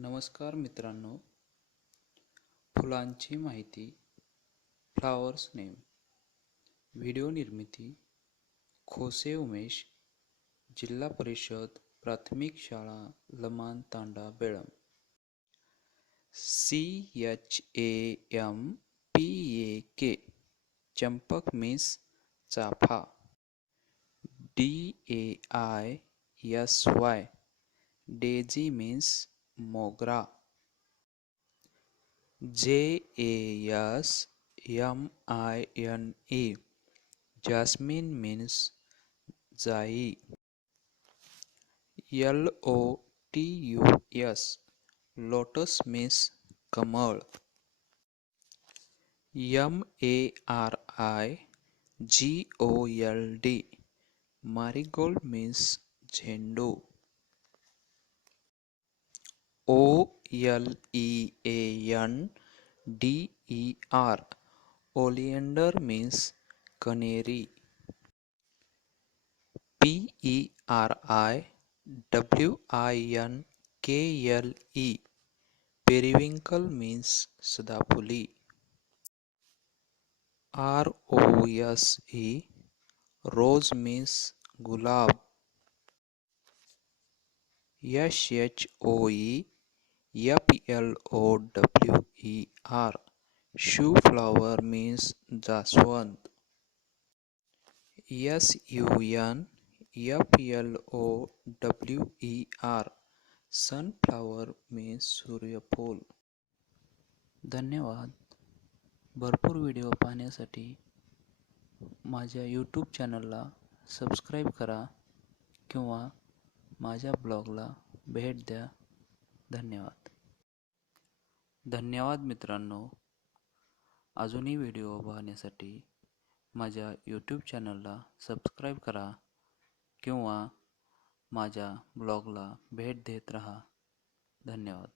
नमस्कार मित्रांनो, फुलांची माहिती, फ्लावर्स नेम. व्हिडिओ निर्मिती खोसे उमेश, जिल्हा परिषद प्राथमिक शाळा लमान तांडा बेळम. CHAMPAK चंपक मीन्स चाफा. DAISY डेझी मीन्स मोगरा. JASMINE जास्मिन मीन्स जाई. LOTUS लोटस मीन्स कमळ. MARIGOLD मारिगोल्ड मीन्स झेंडू. OLEANDER ओलिएंडर मीन्स कनेरी. PERIWINKLE पेरिविंकल मीन्स सदाफुली. ROSE रोज मीन्स गुलाब. SHOE FLOWER shoe flower means जास्वंद. SUNFLOWER सनफ्लॉवर मीन्स सूर्यफूल. धन्यवाद. भरपूर व्हिडिओ पाहण्यासाठी माझ्या यूट्यूब चॅनलला सबस्क्राईब करा किंवा माझ्या ब्लॉगला भेट द्या. धन्यवाद. धन्यवाद मित्रांनो. अजूनही व्हिडिओ पाहण्यासाठी माझ्या यूट्यूब चॅनलला सबस्क्राईब करा किंवा माझ्या ब्लॉगला भेट देत राहा. धन्यवाद.